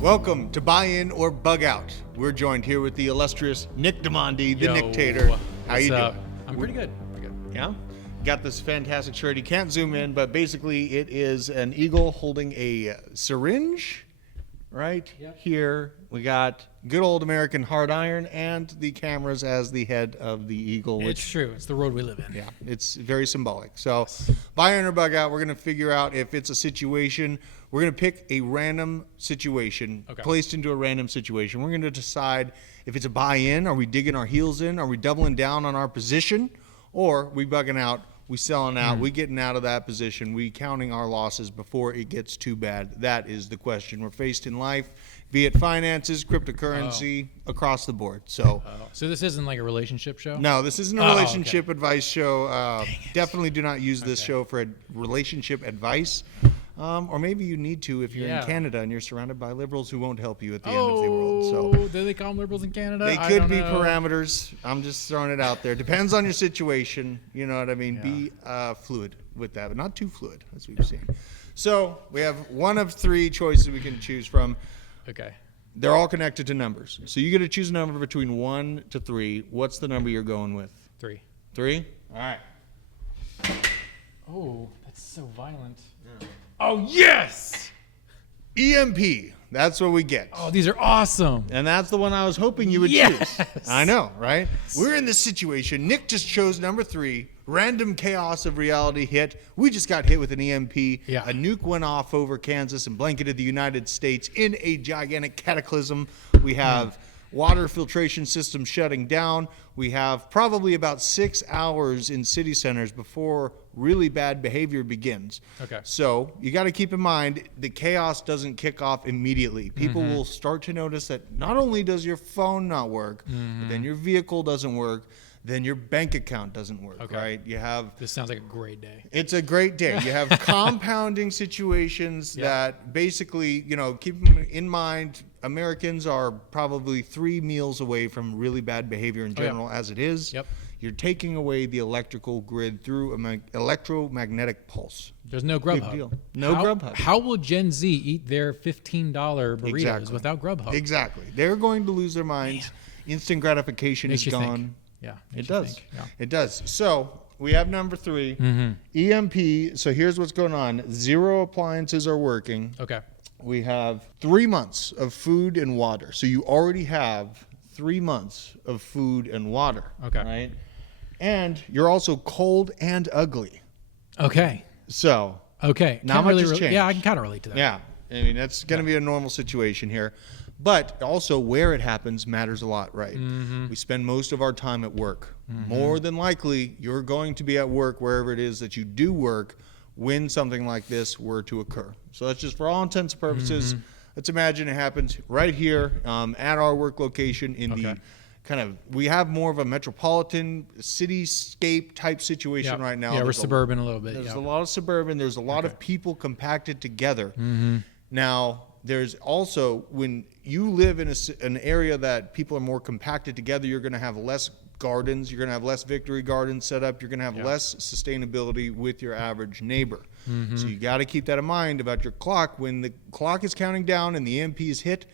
Welcome to Buy In or Bug Out. We're joined here with the illustrious Nick DeMondi, the Nicktator. How you doing? I'm pretty good. Yeah? Got this fantastic shirt. You can't zoom in, but basically it is an eagle holding a syringe right here. We got good old American hard iron and the cameras as the head of the eagle. It's true. It's the road we live in. Yeah, it's very symbolic. So buy in or bug out, we're going to figure out if it's a situation. We're going to pick a random situation, placed into a random situation. We're going to decide if it's a buy in, are we digging our heels in, are we doubling down on our position, or we bugging out, we selling out, we getting out of that position, we counting our losses before it gets too bad. That is the question we're faced in life, be it finances, cryptocurrency, across the board. So this isn't like a relationship show? No, this isn't a relationship advice show. Definitely do not use this show for relationship advice. Or maybe you need to if you're in Canada and you're surrounded by liberals who won't help you at the end of the world. So do they call them liberals in Canada? They could be parameters. I'm just throwing it out there. Depends on your situation. You know what I mean? Yeah. Be fluid with that, but not too fluid, as we've seen. So we have one of three choices we can choose from. Okay. They're all connected to numbers. So you get to choose a number between 1 to 3. What's the number you're going with? 3. 3? All right. Oh, that's so violent. Yeah. Oh, yes! EMP. That's what we get. Oh, these are awesome. And that's the one I was hoping you would choose. I know, right? We're in this situation. Nick just chose number 3. Random chaos of reality hit. We just got hit with an EMP. Yeah. A nuke went off over Kansas and blanketed the United States in a gigantic cataclysm. We have water filtration systems shutting down. We have probably about 6 hours in city centers before really bad behavior begins. Okay. So you got to keep in mind the chaos doesn't kick off immediately. People will start to notice that not only does your phone not work, but then your vehicle doesn't work, then your bank account doesn't work, right? You have... This sounds like a great day. It's a great day. You have compounding situations that basically, keep in mind, Americans are probably 3 meals away from really bad behavior in general as it is. Yep. You're taking away the electrical grid through an electromagnetic pulse. There's no Grubhub. Big deal. No Grubhub. How will Gen Z eat their $15 burritos without Grubhub? Exactly. They're going to lose their minds. Instant gratification is gone. Think. Yeah. It does. Yeah. It does. So we have number 3, EMP. So here's what's going on. 0 appliances are working. Okay. We have 3 months of food and water. So you already have 3 months of food and water. Okay. Right? And you're also cold and ugly. Okay. So. Okay. Not much has changed. Yeah, I can kind of relate to that. Yeah. I mean, that's going to be a normal situation here. But also where it happens matters a lot, right? We spend most of our time at work. More than likely, you're going to be at work wherever it is that you do work when something like this were to occur. So that's just for all intents and purposes. Let's imagine it happens right here at our work location in the we have more of a metropolitan cityscape type situation right now. Yeah, we're suburban a little bit. There's a lot of suburban. There's a lot of people compacted together. Now, there's also, when you live in an area that people are more compacted together, you're going to have less gardens. You're going to have less victory gardens set up. You're going to have less sustainability with your average neighbor. So you got to keep that in mind about your clock. When the clock is counting down and the EMP is hit,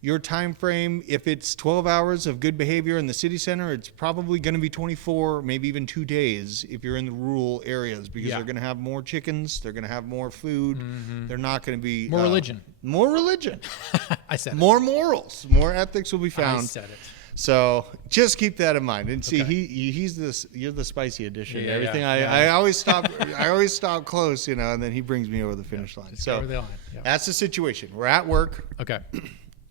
your time frame, if it's 12 hours of good behavior in the city center, it's probably going to be 24, maybe even 2 days if you're in the rural areas, because they're going to have more chickens, they're going to have more food, they're not going to be... More religion. More religion. I said it. More morals, more ethics will be found. I said it. So just keep that in mind. And see, you're the spicy addition. Yeah, Everything I always stop close, and then he brings me over the finish line. So that's the situation. We're at work. Okay.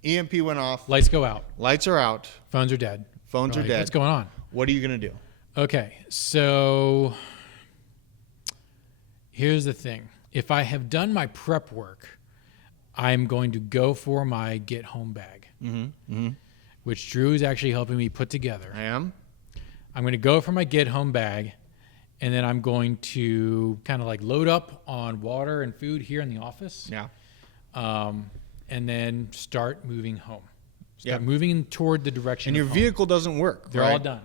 EMP went off. Lights go out. Lights are out. Phones are dead. Phones are dead. What's going on? What are you going to do? Okay, so here's the thing. If I have done my prep work, I'm going to go for my get home bag, which Drew is actually helping me put together. I am. I'm going to go for my get home bag, and then I'm going to kind of like load up on water and food here in the office. Yeah. And then start moving home. Start moving toward the direction. And your vehicle doesn't work. They're all done.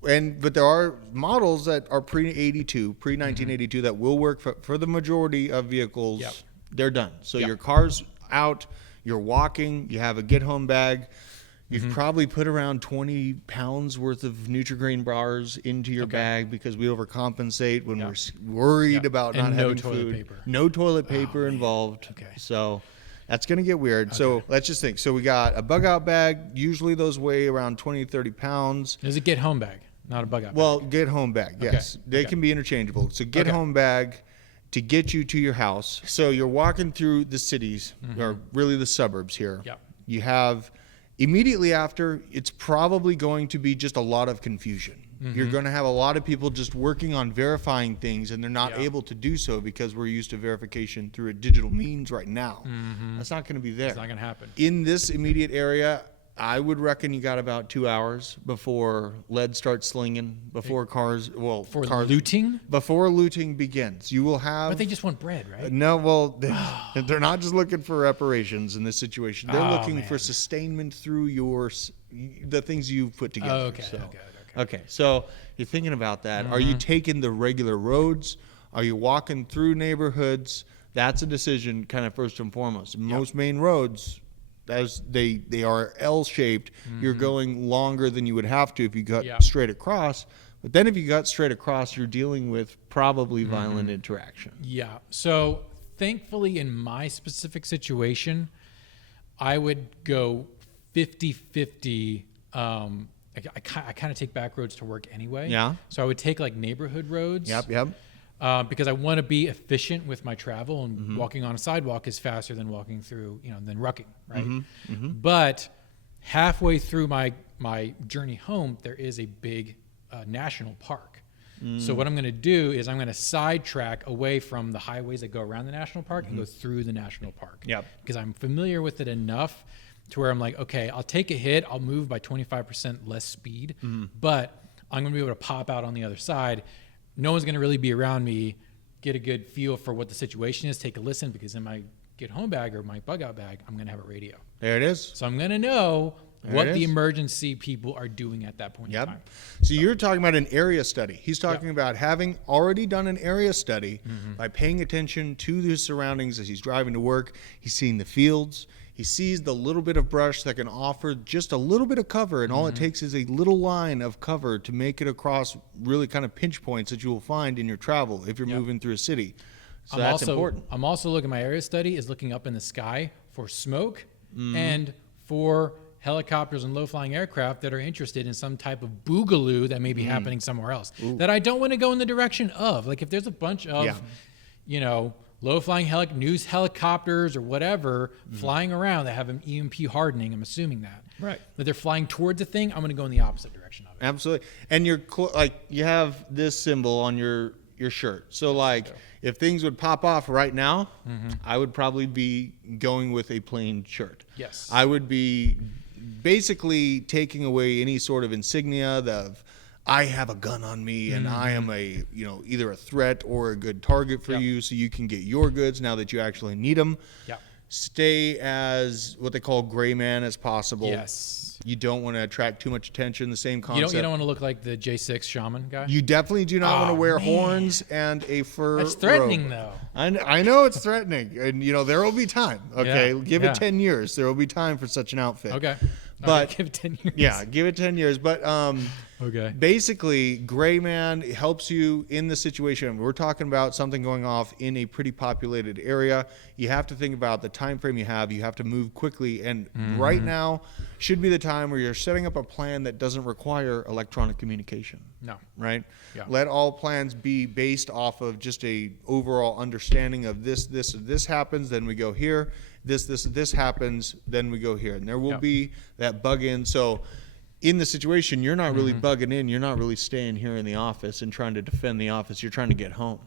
But there are models that are pre-82, pre-1982 that will work for the majority of vehicles. They're done. So your car's out. you're walking, you have a get home bag. You've probably put around 20 pounds worth of Nutri-Grain bars into your bag because we overcompensate when we're worried about not having food. Paper. No toilet paper involved. Okay. So that's going to get weird. So let's just think. So we got a bug out bag. Usually those weigh around 20 to 30 pounds. There's a get home bag, not a bug out Well, bag. get home bag. Yes. They can be interchangeable. So get home bag to get you to your house. So you're walking through the cities or really the suburbs here. Yep. You have immediately after, it's probably going to be just a lot of confusion. You're going to have a lot of people just working on verifying things, and they're not able to do so because we're used to verification through a digital means right now. That's not going to be there. It's not going to happen. In this immediate area, I would reckon you got about 2 hours before lead starts slinging, before cars looting? Before looting begins. You will have... But they just want bread, right? No, well, they're not just looking for reparations in this situation. They're looking for sustainment through the things you've put together. Okay, so you're thinking about that. Are you taking the regular roads? Are you walking through neighborhoods? That's a decision kind of first and foremost. Most main roads, they are L-shaped. You're going longer than you would have to if you got straight across. But then if you got straight across, you're dealing with probably violent interaction. Yeah. So thankfully, in my specific situation, I would go 50-50. I kind of take back roads to work anyway. Yeah. So I would take like neighborhood roads. Yep. Because I want to be efficient with my travel, and walking on a sidewalk is faster than walking through, than rucking, right? But halfway through my journey home, there is a big national park. So what I'm going to do is I'm going to sidetrack away from the highways that go around the national park and go through the national park. Yep. Because I'm familiar with it enough to where I'm like, okay, I'll take a hit. I'll move by 25% less speed, but I'm going to be able to pop out on the other side. No one's going to really be around me, get a good feel for what the situation is, take a listen, because in my get home bag or my bug out bag, I'm going to have a radio. There it is. So I'm going to know what the emergency people are doing at that point in time. So you're talking about an area study. He's talking about having already done an area study by paying attention to the surroundings as he's driving to work. He's seeing the fields. He sees the little bit of brush that can offer just a little bit of cover, and all it takes is a little line of cover to make it across really kind of pinch points that you will find in your travel if you're moving through a city. So that's important. I'm also looking, my area study is looking up in the sky for smoke and for helicopters and low-flying aircraft that are interested in some type of boogaloo that may be happening somewhere else that I don't want to go in the direction of. Like if there's a bunch of, low-flying news helicopters or whatever flying around that have an EMP hardening, I'm assuming that. Right. That they're flying towards a thing, I'm going to go in the opposite direction of it. Absolutely. And you have this symbol on your shirt. So if things would pop off right now, I would probably be going with a plain shirt. Yes. I would be basically taking away any sort of insignia of I have a gun on me and I am either a threat or a good target for you, so you can get your goods now that you actually need them. Yep. Stay as what they call gray man as possible. Yes. You don't want to attract too much attention. The same concept. You don't want to look like the J6 shaman guy? You definitely do not want to wear horns and a fur That's threatening, robe. though. I know it's threatening. And, there will be time. Okay? Give it 10 years. There will be time for such an outfit. Okay. But give it 10 years. Yeah, give it 10 years. But okay. Basically, gray man helps you in the situation. We're talking about something going off in a pretty populated area. You have to think about the time frame you have. You have to move quickly. And right now should be the time where you're setting up a plan that doesn't require electronic communication. No. Right? Yeah. Let all plans be based off of just a overall understanding of this happens, then we go here. This happens, then we go here. And there will be that bug in. So in the situation, you're not really bugging in. You're not really staying here in the office and trying to defend the office. You're trying to get home.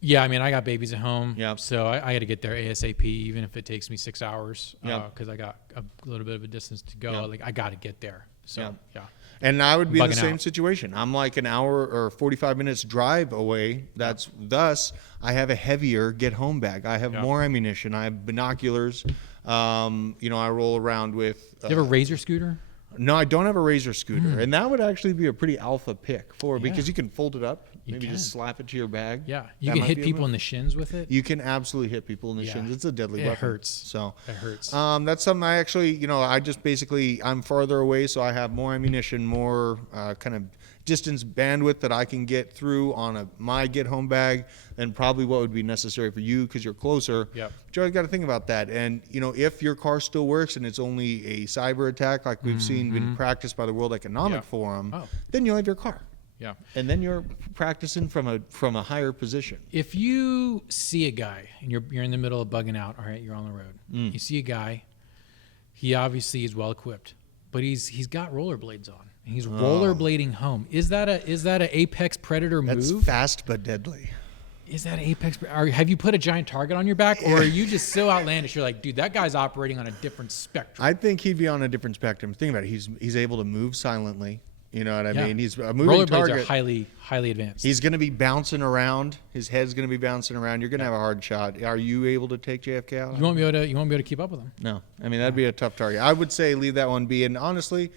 Yeah, I mean, I got babies at home. Yep. So I got to get there ASAP, even if it takes me 6 hours, because I got a little bit of a distance to go. Yep. Like, I got to get there. So, yeah. And I would be in the same out. situation. I'm like an hour or 45 minutes drive away. Thus, I have a heavier get home bag. I have more ammunition. I have binoculars. I roll around with. Do you have a Razor scooter? No, I don't have a Razor scooter, and that would actually be a pretty alpha pick because you can fold it up Maybe just slap it to your bag. Yeah, you can hit people in the shins with it. You can absolutely hit people in the shins. It's a deadly weapon. It hurts. So it hurts. That's something I actually, I just basically, I'm farther away, so I have more ammunition, more kind of distance bandwidth that I can get through on my get home bag than probably what would be necessary for you because you're closer. Yep. But you always got to think about that. And if your car still works and it's only a cyber attack like we've seen been practiced by the World Economic Forum, then you'll have your car. Yeah. And then you're practicing from a higher position. If you see a guy and you're in the middle of bugging out, all right, you're on the road. You see a guy, he obviously is well equipped, but he's got rollerblades on. And he's rollerblading home. Is that a apex predator move? That's fast but deadly. Is that apex? Or have you put a giant target on your back, or are you just so outlandish? You're like, dude, that guy's operating on a different spectrum. I think he'd be on a different spectrum. Think about it. He's able to move silently. You know what I mean? He's a moving rollerblades target. are highly advanced. He's going to be bouncing around. His head's going to be bouncing around. You're going to have a hard shot. Are you able to take JFK out? You won't be able to keep up with him. No, I mean that'd be a tough target. I would say leave that one be. And honestly,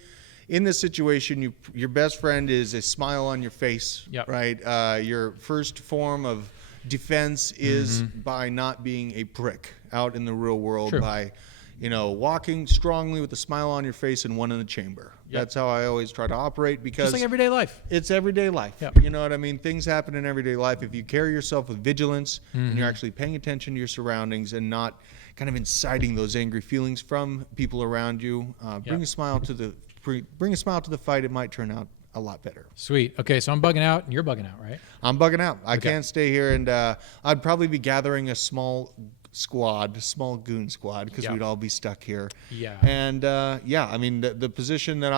in this situation, your best friend is a smile on your face. Yep. Right. Your first form of defense is by not being a prick out in the real world. True. By walking strongly with a smile on your face and one in the chamber. Yep. That's how I always try to operate because Just like everyday life. It's everyday life. Yep. You know what I mean? Things happen in everyday life. If you carry yourself with vigilance and you're actually paying attention to your surroundings and not kind of inciting those angry feelings from people around you, bring a smile to the fight. It might turn out a lot better. Sweet. Okay, so I'm bugging out and you're bugging out, right? I'm bugging out. I can't stay here, and I'd probably be gathering a small goon squad, because we'd all be stuck here. Yeah. And I mean the position that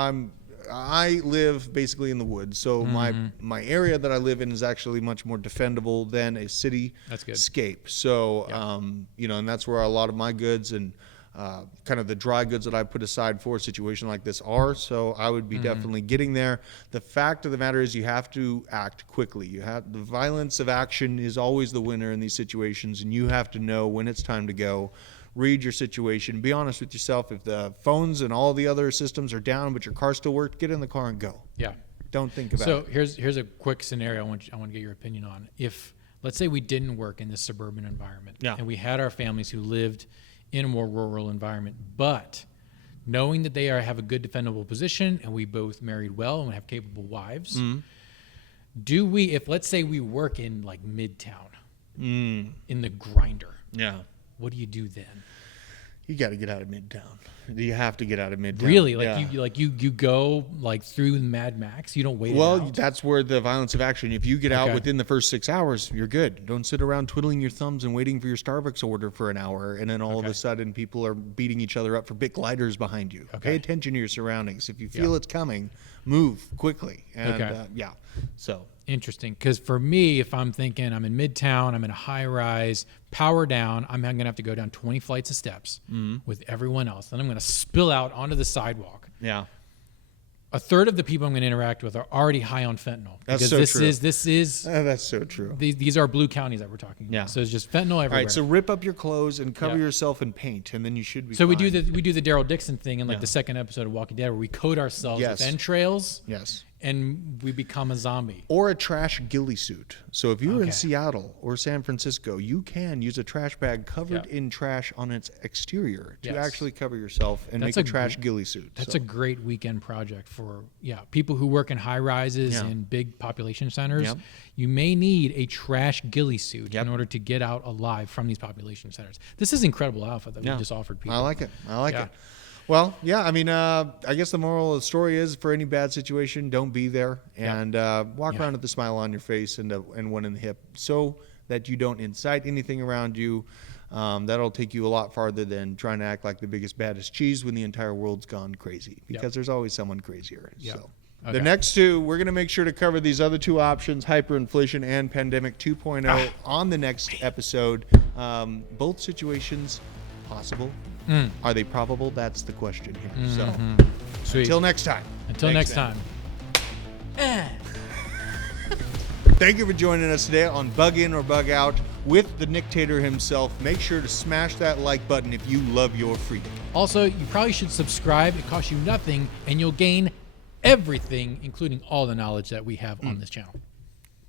I live basically in the woods, so my area that I live in is actually much more defendable than a city scape. So and that's where a lot of my goods and kind of the dry goods that I put aside for a situation like this are. So I would be definitely getting there. The fact of the matter is you have to act quickly. The violence of action is always the winner in these situations, and you have to know when it's time to go. Read your situation. Be honest with yourself. If the phones and all the other systems are down, but your car still works, get in the car and go. Yeah. Don't think about it. So here's a quick scenario I want to get your opinion on. If, let's say, we didn't work in this suburban environment, and we had our families who lived in a more rural environment, but knowing that they have a good defendable position and we both married well and we have capable wives, do we, if let's say we work in like Midtown, in the grinder, what do you do then? You got to get out of Midtown. You have to get out of Midtown. Really? You go like through Mad Max? You don't wait it out? That's where the violence of action. If you get out within the first 6 hours, you're good. Don't sit around twiddling your thumbs and waiting for your Starbucks order for an hour, and then all of a sudden people are beating each other up for big gliders behind you. Pay attention to your surroundings. If you feel it's coming, move quickly. And so interesting, because for me, if I'm thinking I'm in Midtown, I'm in a high rise, power down, I'm going to have to go down 20 flights of steps with everyone else. Then I'm going to spill out onto the sidewalk. Yeah. A third of the people I'm going to interact with are already high on fentanyl. That's so true. That's so true. These are blue counties that we're talking about. Yeah. So it's just fentanyl everywhere. All right, so rip up your clothes and cover yourself in paint, and then you should be fine. We do the Daryl Dixon thing in the second episode of Walking Dead, where we coat ourselves with entrails. Yes. And we become a zombie. Or a trash ghillie suit. So if you're in Seattle or San Francisco, you can use a trash bag covered in trash on its exterior to actually cover yourself and make a trash ghillie suit. That's a great weekend project for people who work in high rises and big population centers. You may need a trash ghillie suit in order to get out alive from these population centers. This is incredible alpha that we just offered people. I like it. Well, I mean, I guess the moral of the story is, for any bad situation, don't be there, and walk around with a smile on your face and one in the hip, so that you don't incite anything around you. That'll take you a lot farther than trying to act like the biggest, baddest cheese when the entire world's gone crazy, because there's always someone crazier. So the next two, we're going to make sure to cover these other two options, hyperinflation and pandemic 2.0, on the next episode. Both situations possible. Are they probable? That's the question here. So, Sweet. Until next time. Thank you for joining us today on Bug In or Bug Out with the Nictator himself. Make sure to smash that like button if you love your freedom. Also, you probably should subscribe. It costs you nothing, and you'll gain everything, including all the knowledge that we have on this channel.